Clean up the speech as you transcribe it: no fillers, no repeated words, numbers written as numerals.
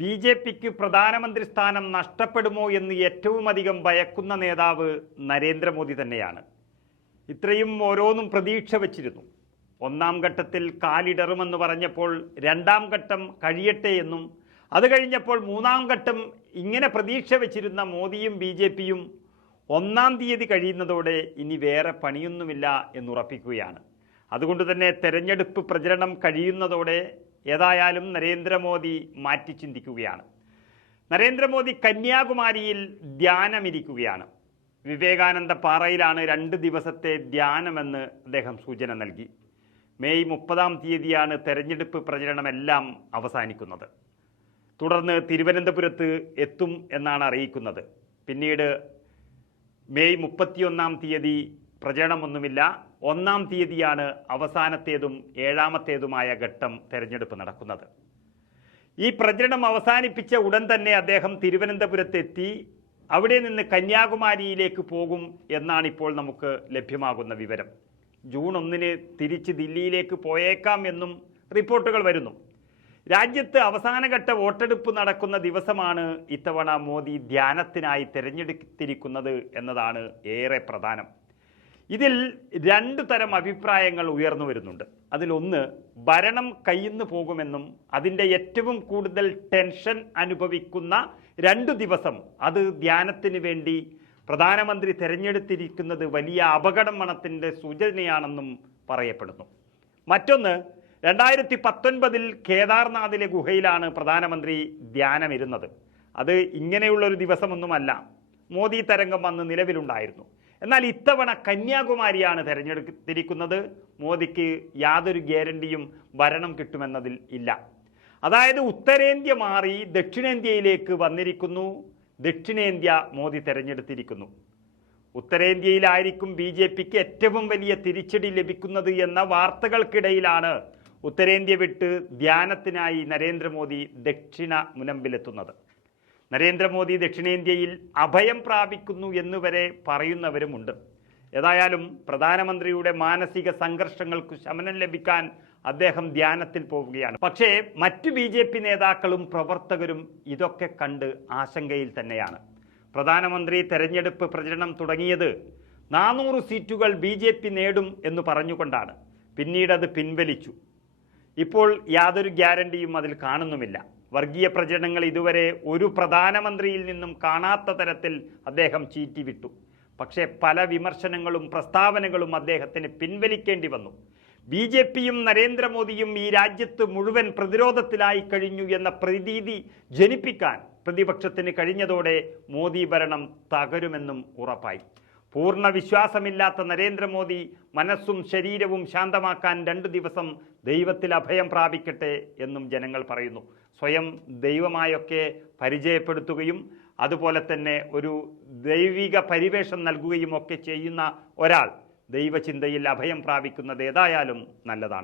ബി.ജെ.പിക്ക് പ്രധാനമന്ത്രി സ്ഥാനം നഷ്ടപ്പെടുമോ എന്ന് ഏറ്റവും അധികം ഭയക്കുന്ന നേതാവ് നരേന്ദ്രമോദി തന്നെയാണ്. ഇത്രയും ഓരോന്നും പ്രതീക്ഷ വച്ചിരുന്നു. ഒന്നാം ഘട്ടത്തിൽ കാലിടറുമെന്ന് പറഞ്ഞപ്പോൾ രണ്ടാം ഘട്ടം കഴിയട്ടെ എന്നും അത് കഴിഞ്ഞപ്പോൾ മൂന്നാം ഘട്ടം ഇങ്ങനെ പ്രതീക്ഷ വച്ചിരുന്ന മോദിയും ബി.ജെ.പിയും ഒന്നാം തീയതി കഴിയുന്നതോടെ ഇനി വേറെ പണിയൊന്നുമില്ല എന്നുറപ്പിക്കുകയാണ്. അതുകൊണ്ട് തന്നെ തെരഞ്ഞെടുപ്പ് പ്രചരണം കഴിയുന്നതോടെ ഏതായാലും നരേന്ദ്രമോദി മാറ്റി ചിന്തിക്കുകയാണ്. നരേന്ദ്രമോദി കന്യാകുമാരിയിൽ ധ്യാനമിരിക്കുകയാണ്. വിവേകാനന്ദ പാറയിലാണ് 2 ദിവസത്തെ ധ്യാനമെന്ന് അദ്ദേഹം സൂചന നൽകി. മെയ് 30-ാം തീയതിയാണ് തെരഞ്ഞെടുപ്പ് പ്രചരണമെല്ലാം അവസാനിക്കുന്നത്. തുടർന്ന് തിരുവനന്തപുരത്ത് എത്തും എന്നാണ് അറിയിക്കുന്നത്. പിന്നീട് മെയ് 31-ാം തീയതി പ്രചരണമൊന്നുമില്ല. 1-ാം തീയതിയാണ് അവസാനത്തേതും 7-ാമത്തേതുമായ ഘട്ടം തെരഞ്ഞെടുപ്പ് നടക്കുന്നത്. ഈ പ്രചരണം അവസാനിപ്പിച്ച ഉടൻ തന്നെ അദ്ദേഹം തിരുവനന്തപുരത്തെത്തി അവിടെ നിന്ന് കന്യാകുമാരിയിലേക്ക് പോകും എന്നാണ് ഇപ്പോൾ നമുക്ക് ലഭ്യമാകുന്ന വിവരം. ജൂൺ 1-ന് തിരിച്ച് ദില്ലിയിലേക്ക് പോയേക്കാം എന്നും റിപ്പോർട്ടുകൾ വരുന്നു. രാജ്യത്ത് അവസാനഘട്ട വോട്ടെടുപ്പ് നടക്കുന്ന ദിവസമാണ് ഇത്തവണ മോദി ധ്യാനത്തിനായി തിരഞ്ഞെടുത്തിരിക്കുന്നത് എന്നതാണ് ഏറെ പ്രധാനം. ഇതിൽ 2 തരം അഭിപ്രായങ്ങൾ ഉയർന്നു വരുന്നുണ്ട്. അതിലൊന്ന്, ഭരണം കയ്യിന്ന് പോകുമെന്നും അതിൻ്റെ ഏറ്റവും കൂടുതൽ ടെൻഷൻ അനുഭവിക്കുന്ന 2 ദിവസം അത് ധ്യാനത്തിന് വേണ്ടി പ്രധാനമന്ത്രി തിരഞ്ഞെടുത്തിരിക്കുന്നത് വലിയ അപകടമണത്തിൻ്റെ സൂചനയാണെന്നും പറയപ്പെടുന്നു. മറ്റൊന്ന്, 2019-ൽ കേദാർനാഥിലെ ഗുഹയിലാണ് പ്രധാനമന്ത്രി ധ്യാനമിരുന്നത്. അത് ഇങ്ങനെയുള്ളൊരു ദിവസമൊന്നുമല്ല. മോദി തരംഗം അന്ന് നിലവിലുണ്ടായിരുന്നു. എന്നാൽ ഇത്തവണ കന്യാകുമാരിയാണ് തിരഞ്ഞെടുത്തിരിക്കുന്നത്. മോദിക്ക് യാതൊരു ഗ്യാരണ്ടിയും ഭരണം കിട്ടുമെന്നതിൽ ഇല്ല. അതായത് ഉത്തരേന്ത്യ മാറി ദക്ഷിണേന്ത്യയിലേക്ക് വന്നിരിക്കുന്നു. ദക്ഷിണേന്ത്യ മോദി തിരഞ്ഞെടുത്തിരിക്കുന്നു. ഉത്തരേന്ത്യയിലായിരിക്കും ബി.ജെ.പിക്ക് ഏറ്റവും വലിയ തിരിച്ചടി ലഭിക്കുന്നത് എന്ന വാർത്തകൾക്കിടയിലാണ് ഉത്തരേന്ത്യ വിട്ട് ധ്യാനത്തിനായി നരേന്ദ്രമോദി ദക്ഷിണ മുനമ്പിലെത്തുന്നത്. നരേന്ദ്രമോദി ദക്ഷിണേന്ത്യയിൽ അഭയം പ്രാപിക്കുന്നു എന്നുവരെ പറയുന്നവരുമുണ്ട്. ഏതായാലും പ്രധാനമന്ത്രിയുടെ മാനസിക സംഘർഷങ്ങൾക്ക് ശമനം ലഭിക്കാൻ അദ്ദേഹം ധ്യാനത്തിൽ പോവുകയാണ്. പക്ഷേ മറ്റു ബി.ജെ.പി നേതാക്കളും പ്രവർത്തകരും ഇതൊക്കെ കണ്ട് ആശങ്കയിൽ തന്നെയാണ്. പ്രധാനമന്ത്രി തെരഞ്ഞെടുപ്പ് പ്രചരണം തുടങ്ങിയത് 400 സീറ്റുകൾ ബി.ജെ.പി നേടും എന്ന് പറഞ്ഞുകൊണ്ടാണ്. പിന്നീട് അത് പിൻവലിച്ചു. ഇപ്പോൾ യാതൊരു ഗ്യാരണ്ടിയും അതിൽ കാണുന്നുമില്ല. വർഗീയ പ്രചരണങ്ങൾ ഇതുവരെ ഒരു പ്രധാനമന്ത്രിയിൽ നിന്നും കാണാത്ത തരത്തിൽ അദ്ദേഹം ചീറ്റിവിട്ടു. പക്ഷേ പല വിമർശനങ്ങളും പ്രസ്താവനകളും അദ്ദേഹത്തിന് പിൻവലിക്കേണ്ടി വന്നു. ബി.ജെ.പിയും നരേന്ദ്രമോദിയും ഈ രാജ്യത്ത് മുഴുവൻ പ്രതിരോധത്തിലായി കഴിഞ്ഞു എന്ന പ്രതീതി ജനിപ്പിക്കാൻ പ്രതിപക്ഷത്തിന് കഴിഞ്ഞതോടെ മോദി ഭരണം തകരുമെന്നും ഉറപ്പായി. പൂർണ്ണ വിശ്വാസമില്ലാത്ത നരേന്ദ്രമോദി മനസ്സും ശരീരവും ശാന്തമാക്കാൻ 2 ദിവസം ദൈവത്തിൽ അഭയം പ്രാപിക്കട്ടെ എന്നും ജനങ്ങൾ പറയുന്നു. സ്വയം ദൈവമായൊക്കെ പരിചയപ്പെടുത്തുകയും അതുപോലെ തന്നെ ഒരു ദൈവിക പരിവേഷം നൽകുകയും ഒക്കെ ചെയ്യുന്ന ഒരാൾ ദൈവചിന്തയിൽ അഭയം പ്രാപിക്കുന്നത് ഏതായാലും നല്ലതാണ്.